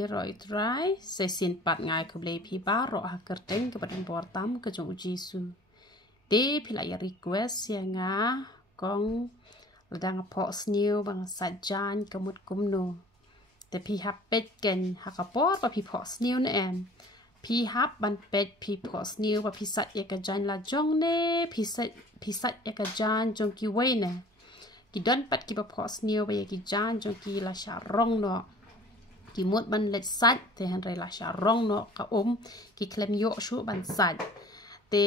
Iroi try sesin pat ngai ke blei pi baro ha kerteng ke badan portam ke jong jisu. De pila ya request ya nga kong ladang po snew bang sajan kemut kumno. Te pi hap pet ken hakapor pa pi po snew na em. Pi hap ban pet pi po snew pa pi sat ya ka jan la jong ne pi sat ya ka jan jong ki wei ne. Ki don pat ki pa po snew ba ya ki jan jong ki la sha rong no. Ki mut ban let sat te han re la sha rong no ka ki klem yo shu ban sat te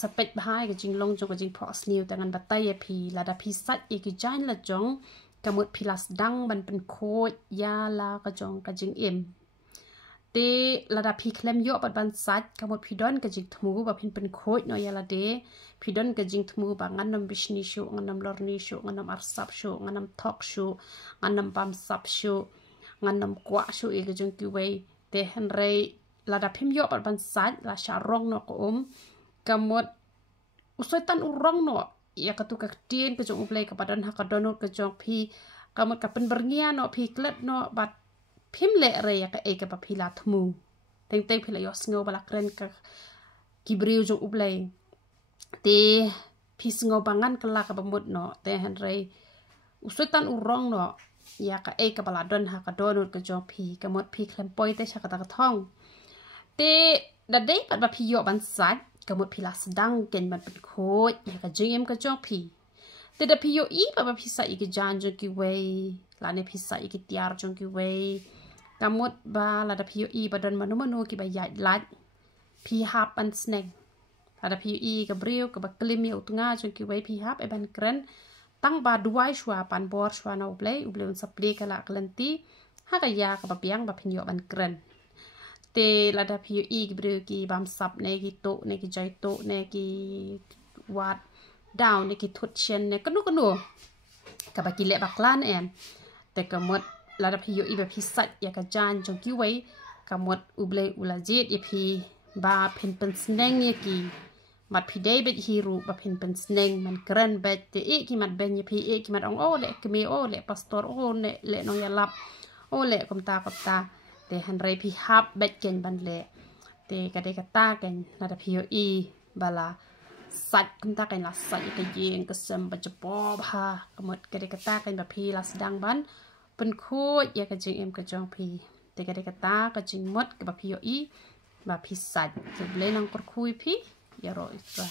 sapet bahai ka jing long jong ka jing pos niu tangan batai ya pi la da pi sat e ki jain la jong ka mut pilas dang ban pen khoj ya la ka jong ka jing em te la da pi klem yo ban sat ka mut pi don ka jing thmu ba pen khoj no ya la de pi don ka jing thmu ba nganam bishni shu nganam lorni shu nganam arsap shu nganam thok shu nganam pam sap shu nganam kwa shu e jong ki wei te han re la da phim yo ban sat la sha rong no ko kamot usoi tan urong no ya ka tu ka tien ke jong uplei ka padan ha ka donut ke jong pi kamot ka pen berngia no pi klet no bat phim le re ya ka e ka pa phila thmu teng teng phila yo sngo bala kren ka kibriu jong uplei te pi sngo bangan kala ka bamut no te han re usoi tan urong no ya ka e ka bala don ha ka donut ke jong pi kamot pi klem poi te cha ka ta thong te da dei pat ba pi yo ban sat kamut pi la sedang ken ban pen khoj ya ka jing em ka jong pi te da pi yo i pa ba pi sa i ki jan jong ki wei la ne pi sa i ki tiar jong ki wei kamut ba la da pi yo i ba don manu ki ba ya lat pi hap an snack la da pi yo i ka brio ka ba klim yo tunga jong ki wei pi hap e ban kren tang ba duai shwa pan bor shwa na ublei un sapli ka la klenti ha ka ya ka ba piang ba pin yo ban kren te la da pi i bru ki bam sap ne ki to ne ki jai to ne ki wat down ne ki thut chen ne kanu ka ba ki le ba klan em te ka mot la da pi i ba pi sat ya ka jan jong ki wei ka mot uble ula jet ya pi ba pen sneng ye ki mat pi dei bet hiru ba pen sneng man kran bet te e ki mat ben ye pi e ki mat ong o le kemi o le pastor o ne le no ya lap o le kom ta te han rei pi hap bet ken ban le te ka de ka ta ken na da pi i bala sat kum ta ken la sat ka yeng ka sem ba japo ba kamot ka de ka ta ken ba pi la sedang ban pen khoj ya ka jing em ka jong pi te ka de ka ta ka jing mot ka ba pi i ba pi sat ke ble nang kur khui pi ya ro isra